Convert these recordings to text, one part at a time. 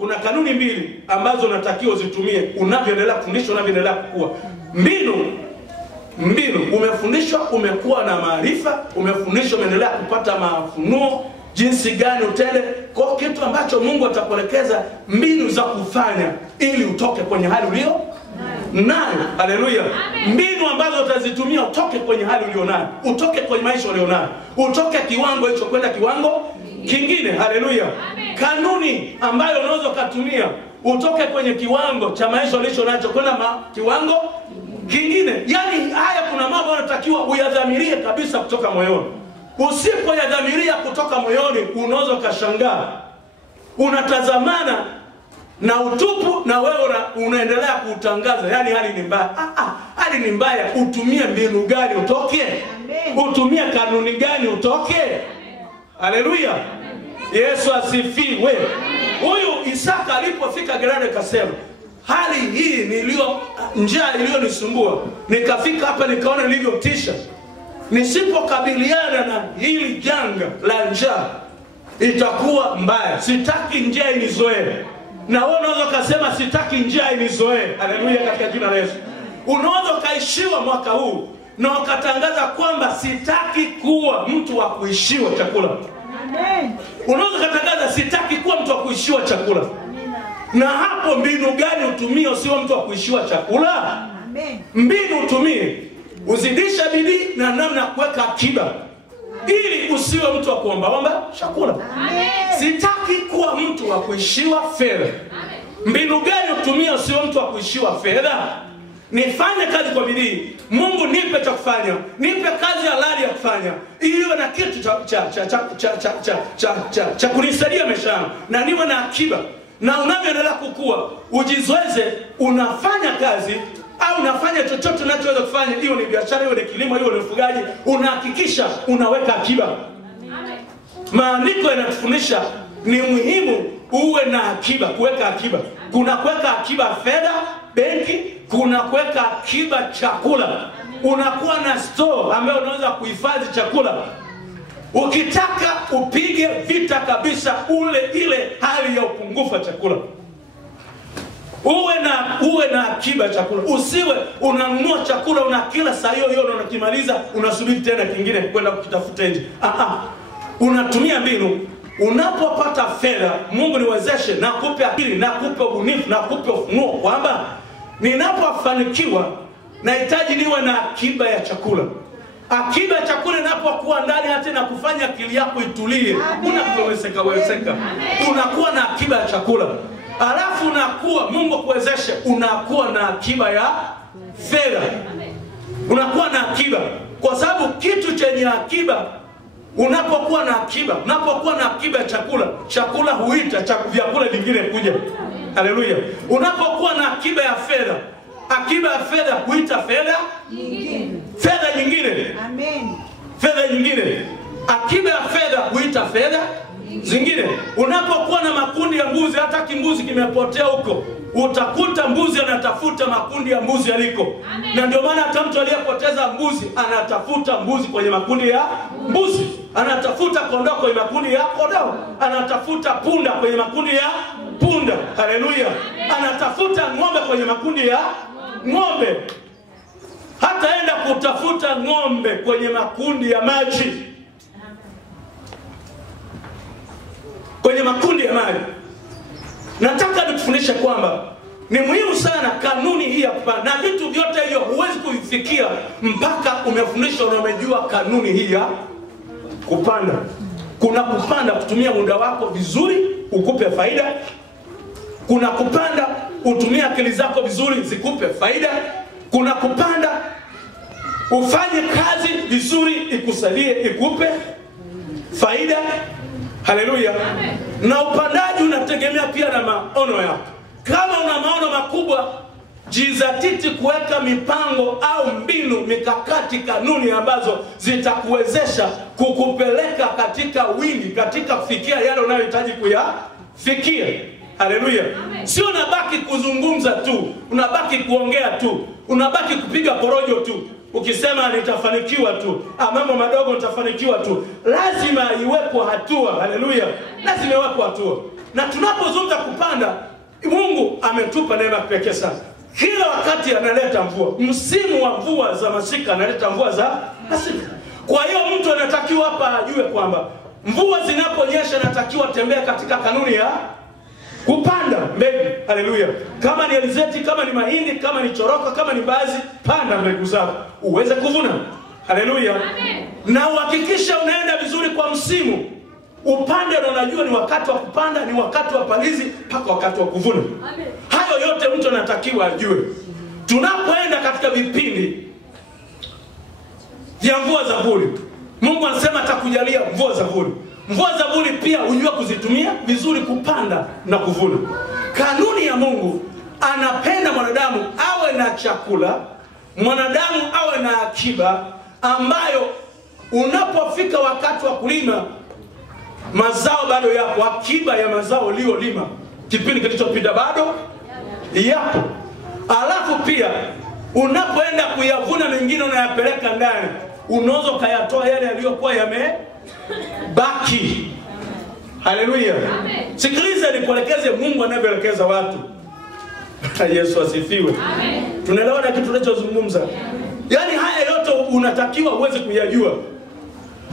kuna kanuni mbili ambazo unatakiwa uzitumie unavyoendelea kufundishwa, unavyoendelea kukua. Mbinu umefundishwa, umekuwa na maarifa, umefundishwa, umeendelea kupata mafunuo jinsi gani utende. Kwa kitu ambacho Mungu atakuelekeza mbinu za kufanya ili utoke kwenye hali ulio nayo. Haleluya. Mbinu ambazo utazitumia utoke kwenye hali ulio nayo, utoke kwenye maisha ulio nayo, utoke kiwango hicho kwenda kiwango kingine. Haleluya. Kanuni ambayo unaweza kutumia utoke kwenye kiwango cha maisha ulicho nacho kwenda kiwango kingine. Yani haya kuna mambo yanatakiwa uyadhamirie kabisa kutoka moyoni. Usipoyadhamiria kutoka moyoni, unaweza kashangaa unatazamana na utupu na wewe unaendelea kutangaza yani hali ni mbaya. Hali ni mbaya. Utumie mbinu gani utoke? Utumie kanuni gani utoke? Haleluya. Yesu asifiwe. Huyu Isaka alipofika Gerari akasema, hali hii njaa iliyonisumbua, nikafika hapa nikaona nilivyotisha. Nisipokabiliana na hili janga la njaa itakuwa mbaya. Sitaki njaa inizoee. Na wewe unaweza kusema sitaki njaa inizoee. Haleluya, katika jina la Yesu. Unaweza kaishiwa mwaka huu na ukatangaza kwamba sitaki kuwa mtu wa kuishiwa chakula. Amen. Unaweza kutangaza sitaki kuwa mtu wa kuishiwa chakula. Amen. Na hapo mbinu gani utumie usiwe mtu wa kuishiwa chakula? Amen. Mbinu utumie uzidisha bidii na namna kuweka akiba ili usiwe mtu wa kuomba chakula. Amen. Sitaki kuwa mtu wa kuishiwa fedha. Mbinu gani utumie usiwe mtu wa kuishiwa fedha? Nifanye kazi kwa bidii. Mungu nipe cha kufanya, nipe kazi halali ya kufanya, iwe na kitu cha kunisaidia maisha yangu, na niwe na akiba. Na unavyoendelea kukua, ujizoeze unafanya kazi au unafanya chochote unachoweza kufanya, hiyo ni biashara, hiyo ni kilimo, hiyo ni ufugaji, unahakikisha unaweka akiba. Maandiko yanatufundisha ni muhimu uwe na akiba, kuweka akiba. Kuna kuweka akiba fedha benki, kuna kuweka akiba chakula. Unakuwa na store ambayo unaweza kuhifadhi chakula. Ukitaka upige vita kabisa ile hali ya upungufu wa chakula, uwe na akiba chakula. Usiwe unanunua chakula unakila saa hiyo na unakimaliza unasubiri tena kingine kwenda kukitafuta nje. Unatumia mbinu. Unapopata fedha, Mungu niwezeshe na kupe akili, na kupe ubunifu, na kupe ufunuo kwamba ninapofanikiwa nahitaji niwe na akiba ya chakula. Akiba ya chakula inapokuwa ndani hata na kufanya akili yako itulie, unapowezeka unakuwa na akiba ya chakula. Alafu unakuwa Mungu kuwezeshe unakuwa na akiba ya fedha. Unakuwa na akiba kwa sababu kitu chenye akiba, unapokuwa na akiba ya chakula huita vyakula vingine kuja. Haleluya. Unapokuwa na akiba ya fedha huita fedha nyingine. Amen. Fedha nyingine. Akiba ya fedha huita fedha zingine. Unapokuwa na makundi ya mbuzi, hata kimbuzi kimepotea huko, utakuta mbuzi anatafuta makundi ya mbuzi yaliko. Na ndio maana hata mtu aliyepoteza mbuzi anatafuta mbuzi kwenye makundi ya mbuzi, anatafuta kondoo kwenye makundi ya kondoo, anatafuta punda kwenye makundi ya punda. Haleluya. Anatafuta ng'ombe kwenye makundi ya ng'ombe. Hata enda kutafuta ng'ombe kwenye makundi ya maji, kwenye makundi ya maji. Nataka nikufundishe kwamba ni muhimu sana kanuni hii ya kupanda. Na vitu vyote hivyo huwezi kuvifikia mpaka umefundishwa na umejua kanuni hii ya kupanda. Kuna kupanda kutumia muda wako vizuri ukupe faida. Kuna kupanda utumie akili zako vizuri zikupe faida. Kuna kupanda ufanye kazi vizuri ikusaidie ikupe faida. Haleluya. Na upandaji unategemea pia na maono yako. Kama una maono makubwa, jizatiti kuweka mipango au mbinu, mikakati, kanuni ambazo zitakuwezesha kukupeleka katika wingi, katika kufikia yale unayohitaji kuyafikia. Haleluya. Sio unabaki kuzungumza tu, unabaki kuongea tu, unabaki kupiga porojo tu, ukisema nitafanikiwa tu, mambo madogo nitafanikiwa tu. Lazima iwepo hatua. Haleluya. Lazima iwepo hatua. Na tunapozungumza kupanda kupanda, Mungu ametupa neema pekee sana. Kila wakati analeta mvua. Msimu wa mvua za masika analeta mvua za masika. Kwa hiyo mtu anatakiwa hapa ajue kwamba mvua zinaponyesha anatakiwa tembea katika kanuni ya kupanda mbegu. Haleluya. Kama ni alizeti, kama ni mahindi, kama ni choroko, kama ni bazi, panda mbegu zako uweze kuvuna. Haleluya. Na uhakikisha unaenda vizuri kwa msimu. Upande na unajua ni wakati wa kupanda, ni wakati wa palizi, mpaka wakati wa kuvuna. Hayo yote mtu anatakiwa ajue. Tunapoenda katika vipindi vya mvua za vuli, Mungu anasema atakujalia mvua za vuli. Mvua za vuli pia ujue kuzitumia vizuri kupanda na kuvuna. Kanuni ya Mungu, anapenda mwanadamu awe na chakula, mwanadamu awe na akiba ambayo unapofika wakati wa kulima mazao bado yapo, akiba ya mazao uliyolima kipindi kilichopita bado yapo. Alafu pia unapoenda kuyavuna mengine unayapeleka ndani, unaweza kuyatoa yale yaliyokuwa yamebaki. Haleluya. Sikiliza nikuelekeze Mungu anavyoelekeza watu. Yesu asifiwe. Amen. Tunaelewa kitu tunachozungumza. Yaani haya yote unatakiwa uweze kuyajua.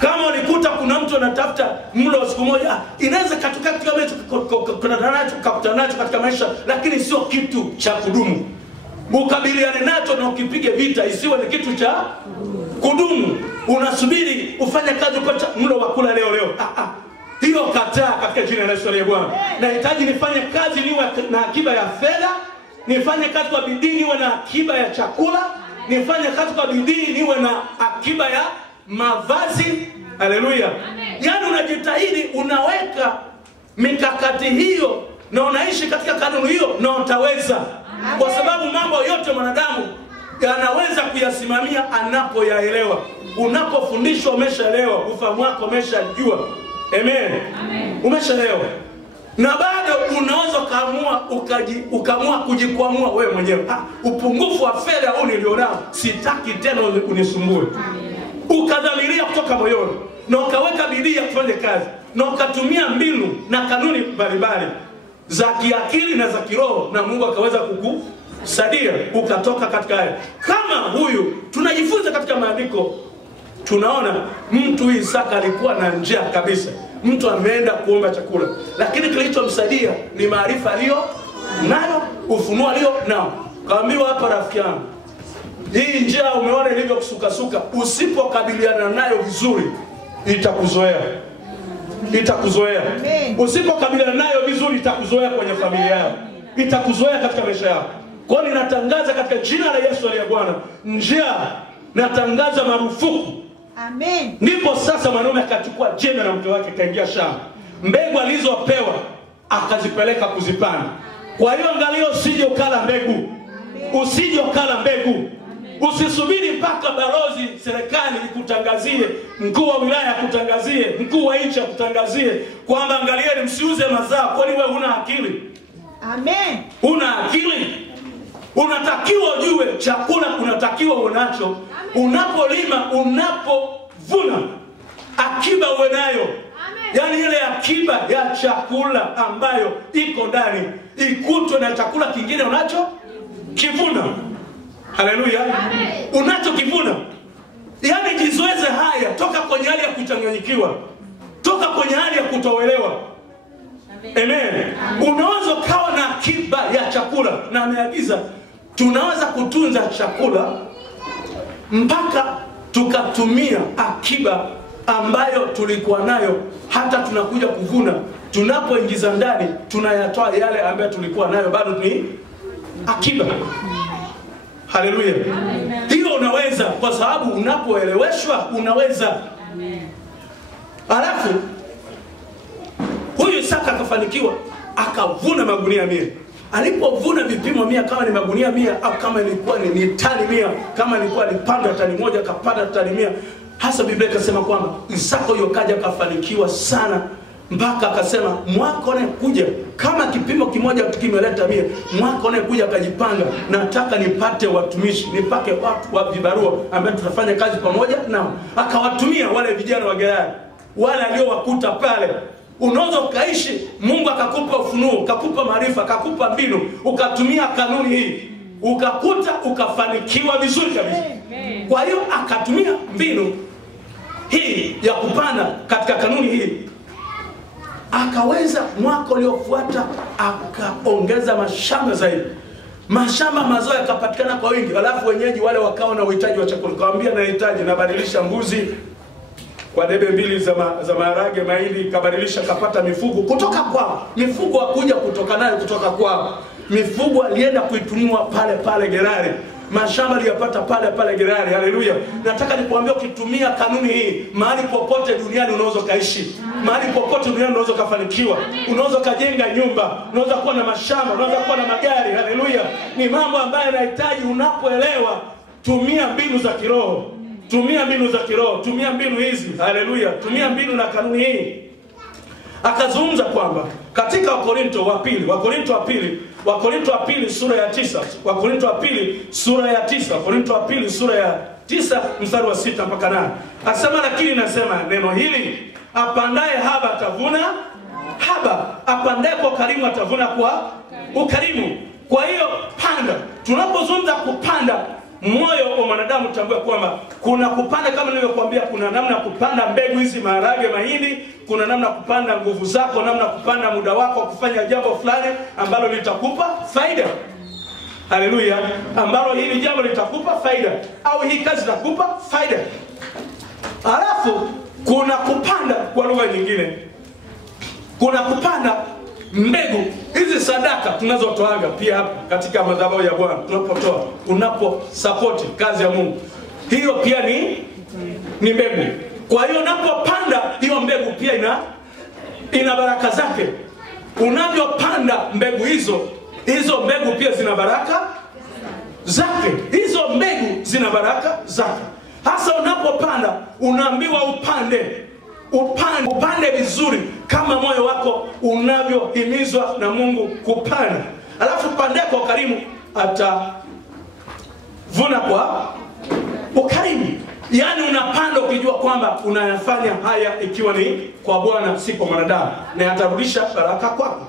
Kama ulikuta kuna mtu anatafuta mlo siku moja, inaweza katika kitu kukutana nacho katika maisha, lakini sio kitu cha kudumu. Ukabiliane nacho na ukipige vita, isiwe ni kitu cha kudumu. Unasubiri ufanye kazi upate mlo wa kula leo. Hiyo kataa katika jina la Yesu aliye Bwana. Nahitaji nifanye kazi niwe na akiba ya fedha, nifanye kazi kwa bidii niwe na akiba ya chakula, nifanye kazi kwa bidii niwe na akiba ya mavazi. Haleluya. Yaani unajitahidi, unaweka mikakati hiyo na unaishi katika kanuni hiyo na utaweza. Kwa sababu mambo yote mwanadamu anaweza kuyasimamia anapoyaelewa. Unapofundishwa umeshaelewa, ufahamu wako umeshajua. Amen. Umeshaelewa. Na bado unaweza ukaamua kujikwamua wewe mwenyewe. Upungufu wa fedha huu nilionao, sitaki tena unisumbue. Ukadhamiria kutoka moyoni na ukaweka bidii ya kufanya kazi na ukatumia mbinu na kanuni mbalimbali za kiakili na za kiroho, na Mungu akaweza kukusaidia ukatoka katika haya. Kama huyu tunajifunza katika maandiko, tunaona mtu Isaka alikuwa na njaa kabisa. Mtu ameenda kuomba chakula, lakini kilichomsaidia ni maarifa aliyo nayo, ufunuo alio nao. Kaambiwa hapa, rafiki yangu, hii njaa umeona ilivyo kusukasuka, usipokabiliana nayo vizuri itakuzoea. Itakuzoea. Usipokabiliana nayo vizuri itakuzoea kwenye familia yako, itakuzoea katika maisha yako. Kwa hiyo ninatangaza katika jina la Yesu aliye Bwana, njaa natangaza marufuku. Amen. Ndipo sasa mwanaume akachukua jembe na mke wake kaingia shamba. Mbegu alizopewa akazipeleka kuzipanda. Kwa hiyo angalia, usije ukala mbegu. Usije ukala mbegu. Usisubiri mpaka balozi serikali ikutangazie, mkuu wa wilaya akutangazie, mkuu wa nchi akutangazie kwamba angalieni msiuze mazao. Kwani wewe huna akili? Amen. Una akili? Unatakiwa ujue chakula unatakiwa unacho. Unapolima, unapovuna, akiba uwe nayo. Yaani ile akiba ya chakula ambayo iko ndani ikutwe na chakula kingine unacho kivuna. Haleluya. Unacho kivuna. Yaani jizoeze haya, toka kwenye hali ya kuchanganyikiwa, toka kwenye hali ya kutoelewa. Amen. Unaweza kawa na akiba ya chakula, na ameagiza tunaweza kutunza chakula mpaka tukatumia akiba ambayo tulikuwa nayo, hata tunakuja kuvuna, tunapoingiza ndani tunayatoa yale ambayo tulikuwa nayo, bado ni akiba. Haleluya. Hiyo unaweza, kwa sababu unapoeleweshwa unaweza. Alafu huyu Isaka akafanikiwa, akavuna magunia 100. Alipovuna vipimo 100, kama ni magunia 100 au kama ilikuwa ni tani 100, kama ilikuwa ni panda tani 1 akapanda tani 100. Hasa Biblia ikasema kwamba Isaka huyo kaja akafanikiwa sana, mpaka akasema mwaka unaokuja kama kipimo kimoja kimeleta 100, mwaka unaokuja akajipanga, nataka nipate watumishi, nipake watu wa vibarua ambao tutafanya kazi pamoja nao. Akawatumia wale vijana wa Gerari, wale aliowakuta pale, unaweza ukaishi, Mungu akakupa ufunuo, akakupa maarifa, akakupa mbinu, ukatumia kanuni hii, ukakuta ukafanikiwa vizuri kabisa. Kwa hiyo akatumia mbinu hii ya kupanda katika kanuni hii, akaweza mwaka uliofuata akaongeza mashamba zaidi. Mashamba mazao yakapatikana kwa wingi. Alafu wenyeji wale wakawa na uhitaji wa chakula. Kawaambia nahitaji, nabadilisha mbuzi kwa debe 2 za maharage, mahindi, kabadilisha, kapata mifugo kutoka kwao. Mifugo hakuja kutoka nayo kutoka kwao. Mifugo alienda kuitumua pale pale Gerari. Mashamba aliyapata pale pale Gerari. Haleluya. Nataka nikuambia, ukitumia kanuni hii, mahali popote duniani unaweza kaishi. Mahali popote duniani unaweza kufanikiwa. Unaweza kujenga nyumba, unaweza kuwa na mashamba, unaweza kuwa na magari. Haleluya. Ni mambo ambayo yanahitaji, unapoelewa, tumia mbinu za kiroho. Tumia mbinu za kiroho, tumia mbinu hizi. Haleluya. Tumia mbinu na kanuni hii. Akazungumza kwamba katika Wakorinto wa pili sura ya 9, Wakorinto wa pili sura ya 9, Wakorinto wa pili sura ya 9 mstari wa 6 mpaka 8. Asema, lakini nasema neno hili, apandaye haba atavuna haba, apandaye kwa ukarimu atavuna kwa ukarimu. Kwa hiyo panda. Tunapozungumza kupanda moyo wa mwanadamu, tambua kwamba kuna kupanda, kama nilivyokuambia, kuna namna kupanda mbegu hizi, maharage, mahindi, kuna namna kupanda nguvu zako, namna kupanda muda wako kufanya jambo fulani ambalo litakupa faida. Haleluya. Ambalo hili jambo litakupa faida, au hii kazi itakupa faida. Alafu kuna kupanda, kwa lugha nyingine, kuna kupanda mbegu hizi. Sadaka tunazotoaga pia hapa katika madhabahu ya Bwana, tunapotoa, unapo support kazi ya Mungu, hiyo pia ni mbegu. Kwa hiyo unapopanda hiyo mbegu pia ina baraka zake. Unavyopanda mbegu hizo mbegu pia zina baraka zake. Hizo mbegu zina baraka zake. Hasa unapopanda, unaambiwa upande vizuri kama moyo wako unavyohimizwa na Mungu kupanda. Alafu pande kwa ukarimu, atavuna kwa ukarimu. Yaani unapanda ukijua kwamba unayafanya haya ikiwa ni kwa Bwana, si kwa mwanadamu, na atarudisha baraka kwako.